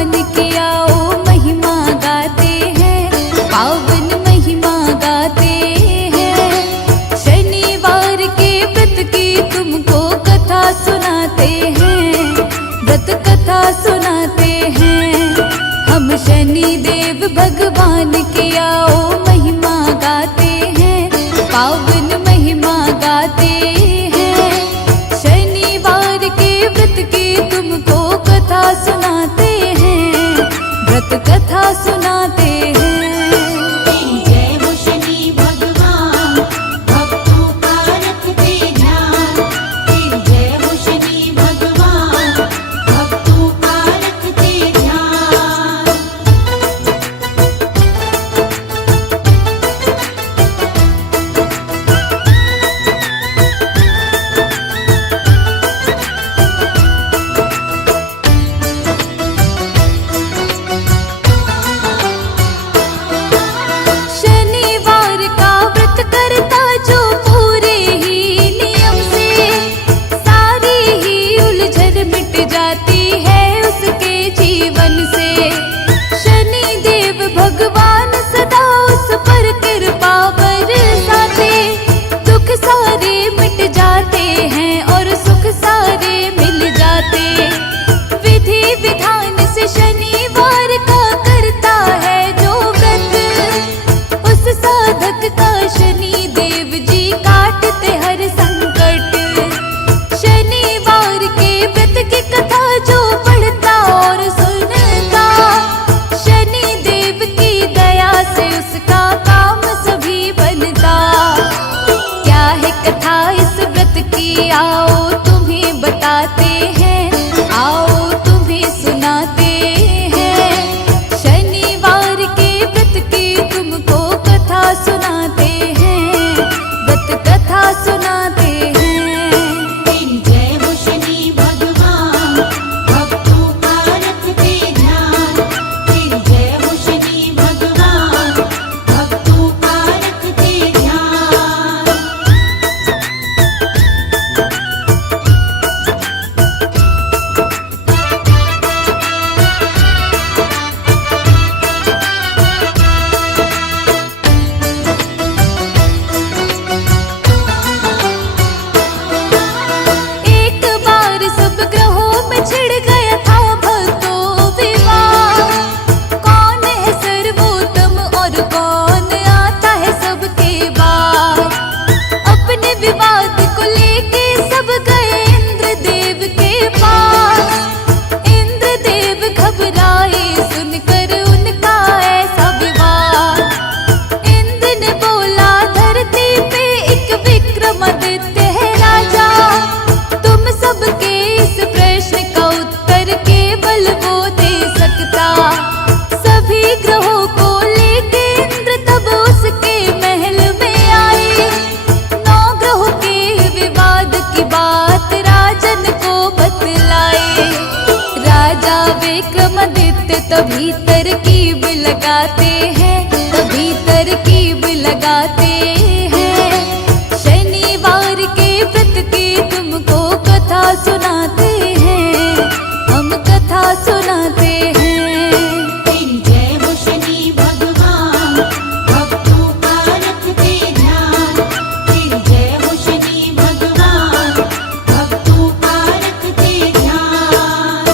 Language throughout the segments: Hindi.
भगवान की आओ महिमा गाते हैं, पावन महिमा गाते हैं। शनिवार के व्रत की तुमको कथा सुनाते हैं, व्रत कथा सुनाते हैं। हम शनि देव भगवान की आओ महिमा गाते हैं, पावन महिमा गाते हैं। शनिवार के व्रत की तुमको कथा सुनाते हैं, व्रत कथा सुनाते हैं। जय हो शनि भगवान, भक्तों का रखते ध्यान। जय हो शनि भगवान, भक्तों का रखते ध्यान। शनिवार का व्रत करता जो पूरे ही नियम से, सारी ही उलझन मिट जाती है उसके जीवन से। शनि देव भगवान सदा उस पर कृपा बरसाते, दुख सारे मिट जाते हैं और सुख सारे मिल जाते। विधि विधान से शनिवार का करता है जो व्रत, उस साधक का शनि देव जी काटते हर संकट। शनिवार के व्रत की कथा जो पढ़ता और सुनता, शनि देव की दया से उसका काम सभी बनता। क्या है कथा इस व्रत की आओ तुम्हें बताते हैं, आओ तुम्हें सुनाते हैं। शनिवार के व्रत की तुमको कथा सुनाते हैं, व्रत कथा सुनाते हैं। जय हो शनि भगवान, भक्तों का रखते ध्यान। जय हो शनि भगवान, भक्तों का रखते ध्यान। एक बार सब ग्रहों में छिड़ गया था भक्तों विवाद। कौन है सर्वोत्तम और कौन आता है सबके बाद। अपने विवाद को लेके सब गए इंद्र देव के पास। इंद्र देव घबराए सुनकर उनका ऐसा विवाद। इंद्र ने बोला धरती पे एक विक्रमादित्य है राजा, तुम सबके इस प्रश्न का उत्तर केवल वो दे सकता। सभी ग्रहों को लेके इंद्र तब उसके महल में आए। 9 ग्रहों के विवाद की बात राजन को बतलाए। राजा विक्रमादित्य तभी तरकीब लगाते हैं, तभी तरकीब लगाते हैं। शनिवार के व्रत की तुमको कथा सुनाते हैं, हम कथा सुनाते हैं। जय हो शनि भगवान, भक्तों का रखते ध्यान। जय हो शनि भगवान, भक्तों का रखते ध्यान।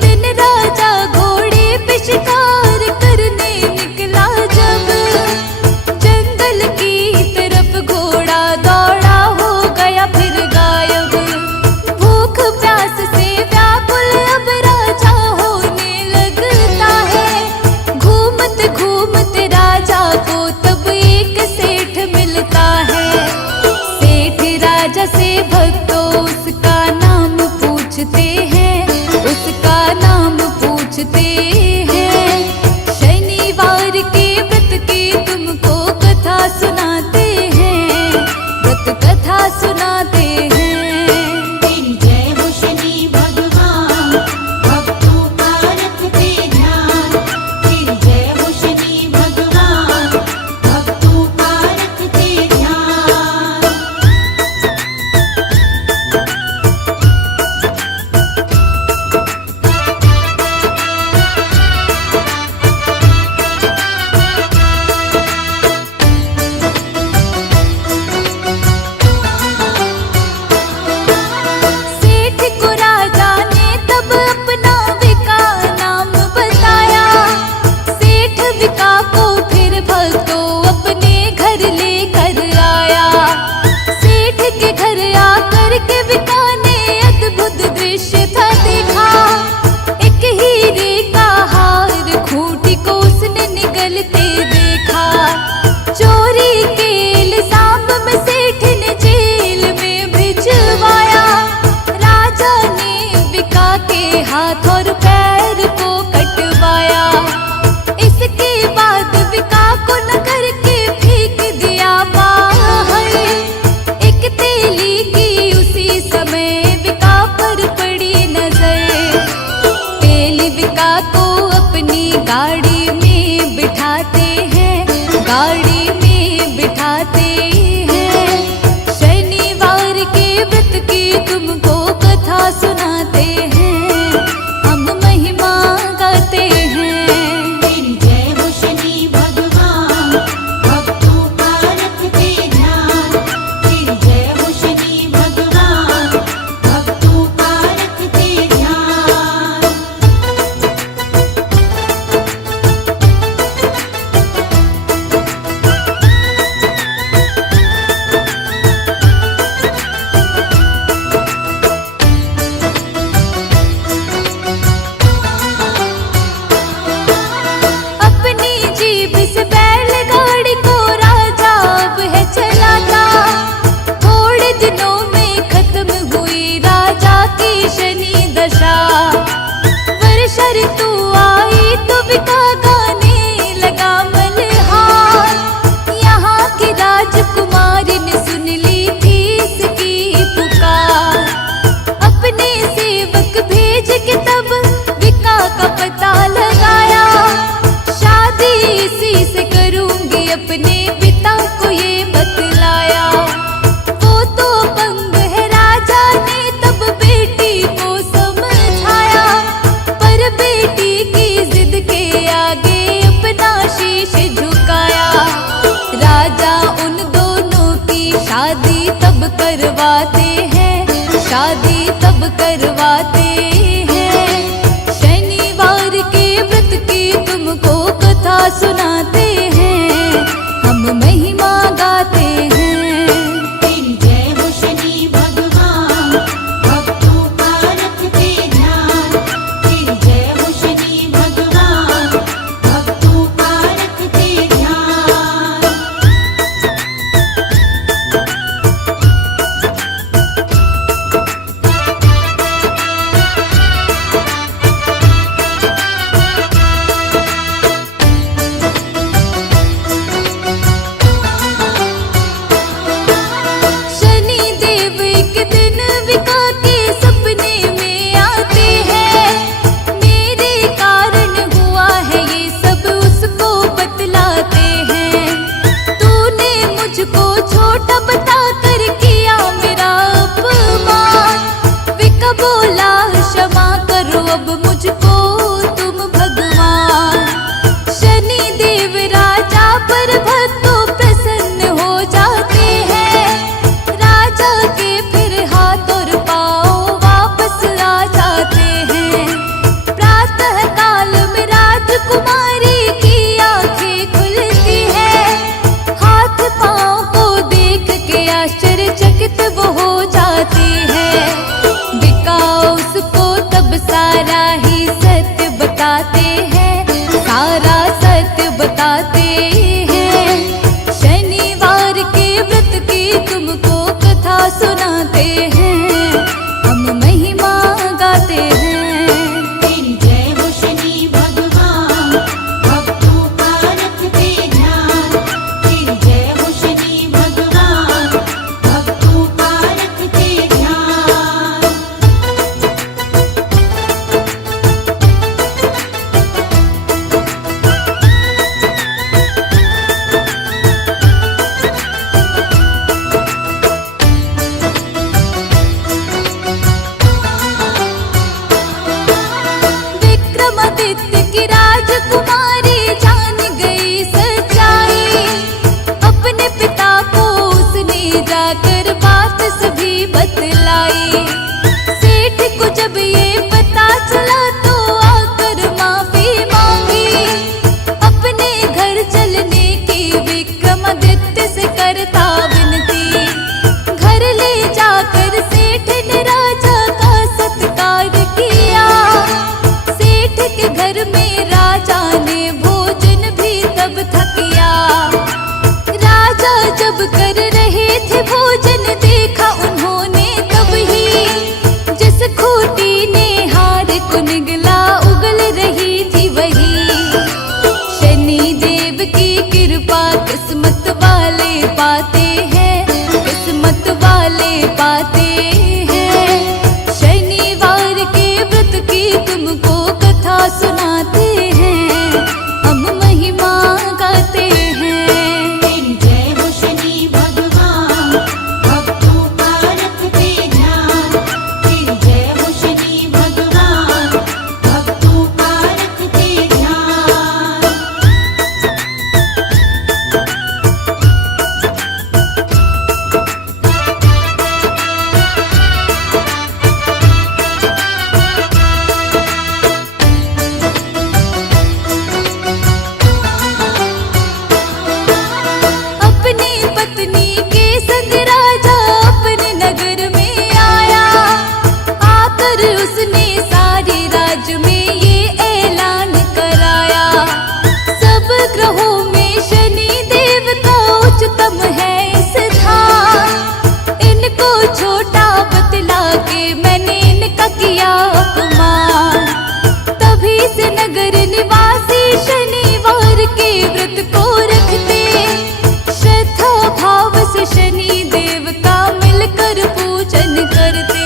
दिन राजा घोड़े पे शिकार करने निकला जब जंगल की तरफ घोड़ा दौड़ा हो गया फिर गायब। भूख प्यास से व्याकुल अब राजा होने लगता है। घूमते घूमते राजा को तब एक सेठ मिलता है। सेठ राजा से भक्तों उसका नाम पूछते हैं, उसका नाम पूछते हैं। शनिवार के व्रत की तुमको कथा सुनाते हैं, व्रत कथा सुनाते हैं। तेरी जय हो शनि भगवान, भक्तों का रखते ध्यान। तेरी जय हो शनि भगवान, भक्तों का रखते ध्यान। सेठ को राजा ने तब अपना विका नाम बताया। सेठ विका को फिर भक्तों अपने घर लेकर आया। सेठ के घर आकर के विका ने अद्भुत दृश्य था देखा। एक हीरे का हार खूंटी को उसने निगलते देखा। चोरी के इल्जाम में सेठ ने जेल में भिजवाया। राजा ने विका के हाथ और पैर को कटवाया। इसके बाद विका को नगर के फेंक दिया बाहर। एक तेली की उसी समय विका पर पड़ी नजर। तेली विका को अपनी गाड़ी में बिठाते हैं, गाड़ी में बिठाते हैं। शनिवार के व्रत की तुमको कथा सुनाते हैं, हम महिमा गाते हैं। तेरी जय हो शनि भगवान, भक्तों का रखते ध्यान। तेरी जय हो शनि भगवान, भक्तों का रखते ध्यान। अपनी जीभ से बैलगाड़ी को राजा अब है चलाता। थोड़े दिनों में खत्म हुई राजा की शनि दशा। वर्षा ऋतु आई तो विका गाने लगा मल्हार। यहाँ की राजकुमारी ने सुन ली थी इसकी पुकार। अपने सेवक भेज के तब विका का पता लगाया। शादी इसी से करूंगी अपने पिता को ये बतलाया। वो तो पंग है राजा ने तब बेटी को समझाया। पर बेटी की जिद के आगे अपना शीश झुकाया। राजा उन दोनों की शादी तब करवाते हैं, शादी तब करवाते हैं। शनिवार के व्रत की तुमको कथा सुनाते हैं, हम महिमा गाते हैं। तेरी जय हो शनि भगवान, भक्तों का रखते ध्यान। तेरी जय हो शनि भगवान, भक्तों का रखते ध्यान। कराते हैं, सारा सत्य बताते हैं। शनिवार के व्रत की तुमको कथा सुनाते हैं, हम महिमा गाते हैं। तेरी जय हो शनि भगवान, भक्तों का रखते ध्यान। तेरी जय हो शनि भगवान, भक्तों का रखते ध्यान। विक्रमादित्य की राजकुमारी जान गई सच्चाई, अपने पिता को उसने जाकर बात सभी बतलाई। सेठ को जब ये पता चला तो आकर माफी मांगी, अपने घर चलने की विक्रमादित्य से करता विनती। घर ले जाकर सेठ ने राजा का सत्कार किया, सेठ के घर में राजा ने भोजन भी तब था किया। राजा जब कर रहे थे भोजन देखा उन्होंने तब ही, जिस खूंटी ने हार को निगला उगल रही थी वही। शनि देव की कृपा किस्मत वाले पाते हैं, किस्मत वाले पाते हैं। शनिवार के व्रत की तुमको कथा सुनाते हैं, हम महिमा गाते हैं। तेरी जय हो शनि भगवान, भक्तों का रखते ध्यान। तेरी जय हो शनि भगवान, भक्तों का रखते ध्यान। अपनी पत्नी के संग राजा अपने नगर में आया, आकर उसने सारे राज्य में ये ऐलान कराया। सब ग्रहों में शनि देव का उच्चतम है स्थान, इनको छोटा बतला के मैंने इनका किया अपमान। तभी से नगर निवासी शनिवार के व्रत को रखते, श्रद्धा भाव से शनि देव का मिलकर पूजन करते।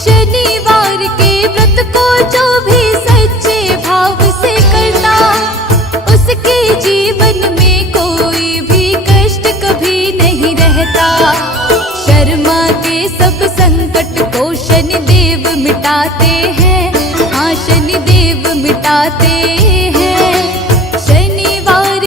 शनिवार के व्रत को जो भी सच्चे भाव से करता, उसके जीवन में कोई भी कष्ट कभी नहीं रहता। शर्मा के सब संकट को शनि देव मिटाते